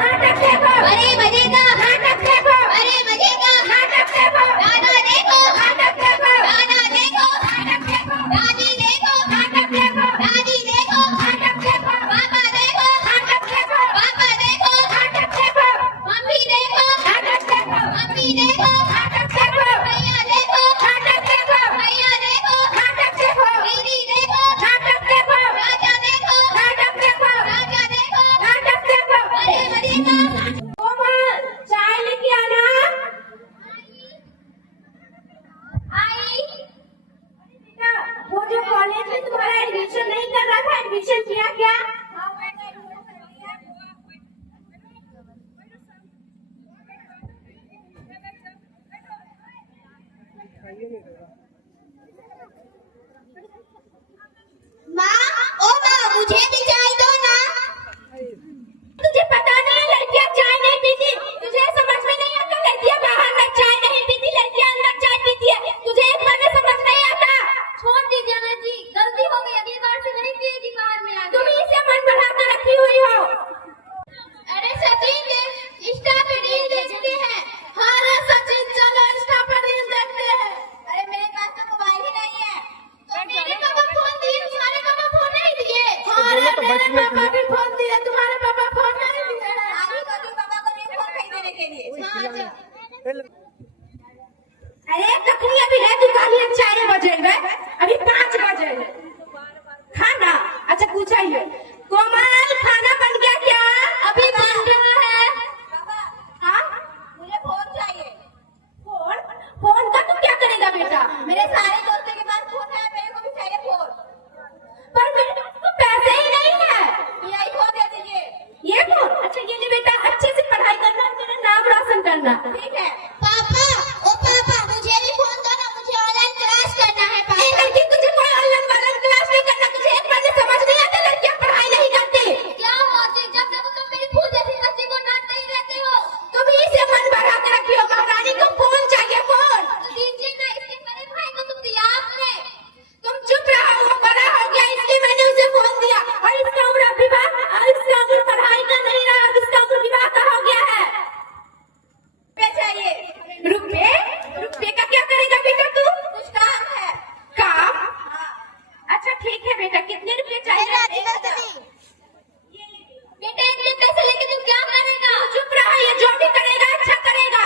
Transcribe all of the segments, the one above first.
नाटक देखो, अरे मजे का नाटक देखो, अरे मजे का नाटक देखो, दादा देखो नाटक देखो, दादा देखो नाटक देखो, दादी देखो नाटक देखो, दादी देखो नाटक देखो, पापा देखो नाटक देखो, पापा देखो नाटक देखो, मम्मी देखो नाटक देखो, मम्मी देखो नाटक देखो, भैया देखो नाटक देखो, भैया देखो नाटक देखो, दीदी देखो नाटक देखो, राजा देखो नाटक देखो, राजा देखो नाटक देखो। अरे मजे का कोमल, चाय लेके आना। आई बेटा, वो जो कॉलेज में तुम्हारा एडमिशन नहीं कर रहा था, एडमिशन किया क्या? माँ ओ माँ मुझे भी चाय दो ना। तुझे पता नहीं है लड़कियां चाय नहीं पीती, तुझे समझ में नहीं आता लड़कियां बाहर में चाय नहीं पीती, लड़कियां अंदर चाय पीती है, तुझे एक बार में समझ नहीं आता। छोड़ दीजिए ना जी, गलती हो गई, अगली बार से नहीं पिएगी बाहर में आके। तुम इसे मन बढ़ा कर रखी हुई हो। अरे सचिन देख इंस्टा पे रील देखते हैं। हाँ रे सचिन चलो इंस्टा पे रील देखते हैं। अरे मेरे पास तो मोबाइल ही नहीं है। तो मेरे पापा फोन दिए, तुम्हारे पापा फोन नहीं दिए। हाँ रे, मेरे पापा भी फोन दिए, तुम्हारे पापा फोन नहीं दिए। आगे का जो पापा को नहीं फोन खरीदने के लिए। हाँ जा। अरे तखनी अभी है दुकानिया 4 बजे गए, अभी 5 बजे है। खाना अच्छा पूछाइए। कोमल खाना बन गया क्या? अभी बन रहा है। पापा हाँ मुझे फोन चाहिए। फोन, फोन का तू क्या करेगा बेटा? मेरे सारे दोस्तों के पास फोन है, मेरे को भी चाहिए फोन। पर मेरे पास तो पैसे ही नहीं है। यही फोन दे दीजिए। ये फोन अच्छा, ये ले बेटा, अच्छे से पढ़ाई करना, तेरा नाम रोशन करना। ठीक है। पापा ओ पापा मुझे भी फोन दो ना, मुझे ऑनलाइन क्लास करना है। ए पापा लड़की, तुझे कोई ऑनलाइन वाला क्लास नहीं करना, तुझे एक बार में समझ नहीं आता लड़कियां पढ़ाई नहीं करती। क्या मौसी, जब देखो तुम मेरी फूल जैसी बच्ची को डांटते ही रहते हो। तुम इसे मन बढ़ा के रखी हो, महारानी को फोन चाहिए, फोन। तो दीजिए ना, इसके बड़े भाई को तुम दिया आपने। तुम चुप रहो, वो बड़ा हो गया इसलिए मैंने उसे फोन दिया, और इसका उम्र विवाह, इसका उम्र पढ़ाई का नहीं रहा, अब इसका उम्र विवाह का हो गया है। रुपए चाहिए। रुपए? रुपए का क्या करेगा बेटा तू? कुछ काम है। काम? अच्छा ठीक है बेटा, कितने रुपए चाहिए? बेटा इतने पैसे लेके तुम क्या करेगा? चुप रहा, ये जो भी करेगा अच्छा करेगा।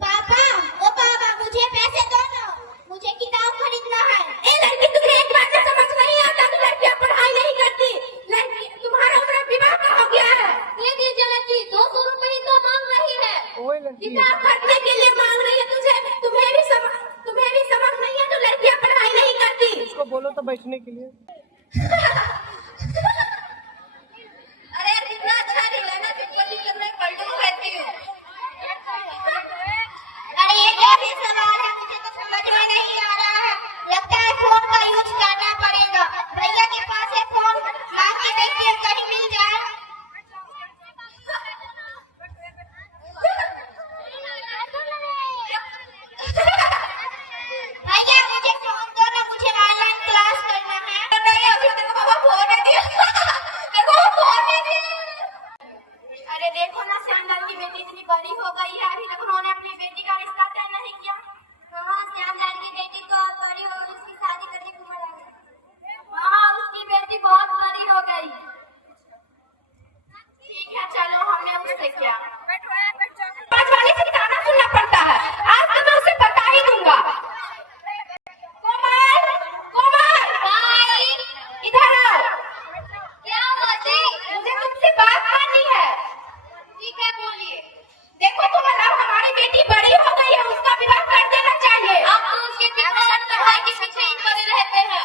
पापा ओ पापा मुझे पैसे दो ना, मुझे किताब खरीदना है। ए लड़की, तुझे एक बार में समझ नहीं आता, तू लड़कियां पढ़ाई नहीं करती, लड़की तुम्हारा उम्र विवाह का हो गया है। दे दीजिए ना जी, 200 रुपए ही तो मांग रही है। किताब खरीदने के लिए मांग रही है तुझे, तुम्हें भी समझ नहीं है, तो लड़कियां पढ़ाई नहीं करती। इसको बोलो तो बैठने के लिए। अरे कितना अच्छा रील है ना, सिंपल सी मैं पलटू कहती हूँ। अरे ये क्या भी सवाल है, मुझे तो समझ में नहीं आ रहा है। लगता है फोन का यूज करना पड़ेगा। भैया के पास है फोन, मांग के देखती हूँ कहीं मिल जाए। भैया मुझे फोन दो ना, मुझे ऑनलाइन क्लास करना है। नहीं अभी तक पापा फोन नहीं दिया। देखो वो फोन नहीं दिया। अरे देखो ना, श्यामलाल की बेटी इतनी बड़ी हो गई है, अभी तक उन्होंने अपनी बेटी का रिश्ता तय नहीं किया। हाँ श्यामलाल की बेटी तो बड़ी हो गई, उसकी शादी करने की उम्र आ गई। हाँ उसकी बेटी बहुत बड़ी हो गई। ठीक है चलो, हमने उससे क्या। पाँच वाले से गाना सुनना पड़ता है, आज तो मैं उसे बता ही दूंगा। कोमल, कोमल, भाई इधर आओ, क्या मौसी? मुझे तुमसे बात करनी है। ठीक है बोलिए। देखो कोमल, अब हमारी बेटी बड़ी हो गई है, उसका विवाह कर देना चाहिए। आप तो उसके पीछे पढ़ाई के पीछे ही पड़े रहते हैं।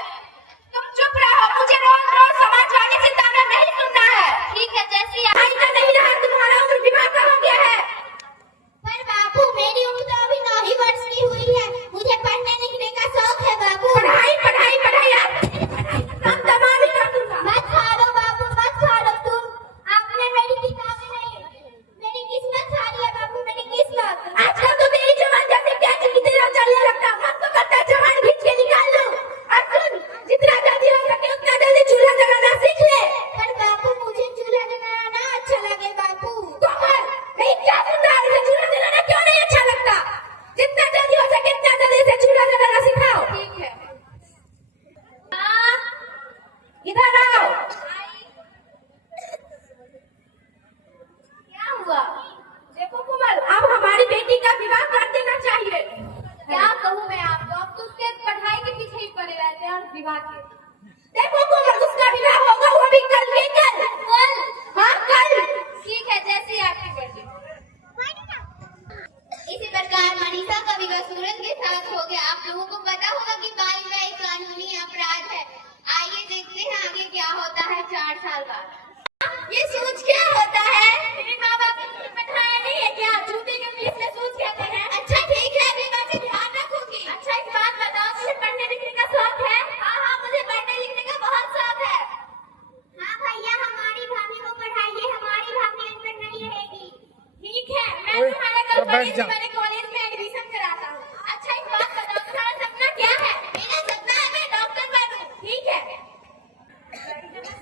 तुम चुप रहो, मुझे रोज रोज समाज वाले से ताना 4 साल का। ये सूज क्या होता है? तेरे माँ बाप ने पढ़ाया नहीं है क्या? जूते के इंग्लिश में सूज कहते हैं। अच्छा ठीक है, अभी मैं से ध्यान रखूंगी। अच्छा एक बात बताओ, तुझे पढ़ने लिखने का शौक है? हाँ, मुझे पढ़ने लिखने का बहुत शौक है। हाँ भैया, हमारी भाभी को पढ़ाइए, हमारी भाभी अनपढ़ नहीं रहेगी। ठीक है, मैं तुम्हारा कल बैठ जा। मेरे कॉलेज में एडमिशन कराता हूँ। अच्छा एक बात बताओ, तुम्हारा सपना क्या है? मेरा सपना है मैं डॉक्टर बनूं। ठीक है,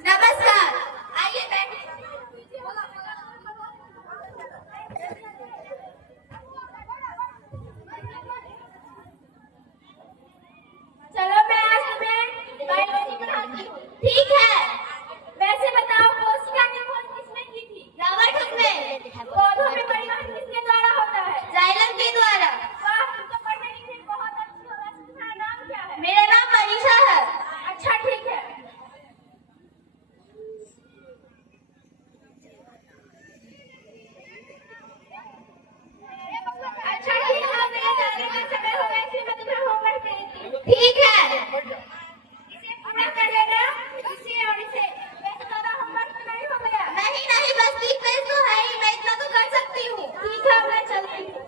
नमस्कार, आइए बैठिए। चलो मैं आज तुम्हें बायोलॉजी पढ़ाती हूँ। ठीक है, वैसे बताओ कोशिका की खोज किसने की थी? रॉबर्ट हुक ने। पौधों में परिवर्तन किसके द्वारा होता है? जाइलम के द्वारा। वाह, तुम तो पढ़ने लिखने में बहुत अच्छी हो। वैसे तुम्हारा नाम क्या है? मेरा नाम मनीषा है। अच्छा ठीक है। अच्छा ठीक है, मेरे जाने का समय हो गया, इसलिए मैं तुम्हें होमवर्क देती हूँ। ठीक है, इसे पूरा कर लेना, इसे और इसे। वैसे ज्यादा होमवर्क तो नहीं हो गया? नहीं, बस 30 पेज तो है ही, मैं इतना तो कर सकती हूँ। ठीक है, मैं चलती हूँ।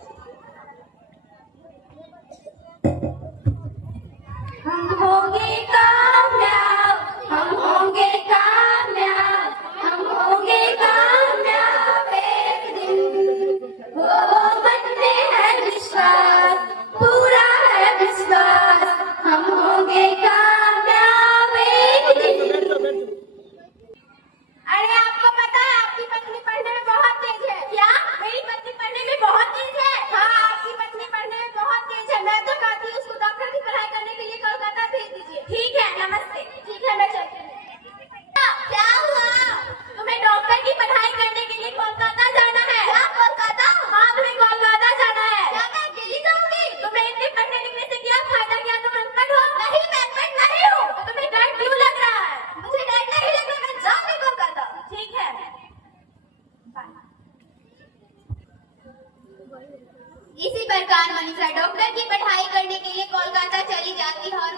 हम होंगे कामयाब, हम होंगे कामयाब, हम होंगे कामयाब एक दिन। वो मन में है विश्वास, पूरा है विश्वास, हम होंगे कामयाब एक दिन। अरे आपको पता है आपकी पत्नी पढ़ने में बहुत तेज है। क्या? मेरी पत्नी पढ़ने में बहुत तेज है? हाँ, आपकी पत्नी पढ़ने में बहुत तेज है। मैं तो कहती हूँ उसको डॉक्टर की पढ़ाई करने के लिए कोलकाता भेज दीजिए। ठीक है, नमस्ते। ठीक है, मैं चलती हूँ। क्या हुआ? तुम्हें डॉक्टर की पढ़ाई करने के लिए कोलकाता जाना है। क्या कोलकाता? हाँ, तुम्हें कोलकाता जाना है। क्या मैं अकेली जाऊंगी? तुम्हें इतने पढ़ने लिखने से क्या फायदा? क्या तुम अनपढ़ हो? नहीं, मैं अनपढ़ नहीं हूँ। तो तुम्हें डर क्यों लग रहा है? मुझे डर नहीं लग रहा, मैं जाऊंगी कोलकाता। ठीक है, इसी प्रकार मनीषा डॉक्टर की पढ़ाई करने के लिए कोलकाता चली जाती है और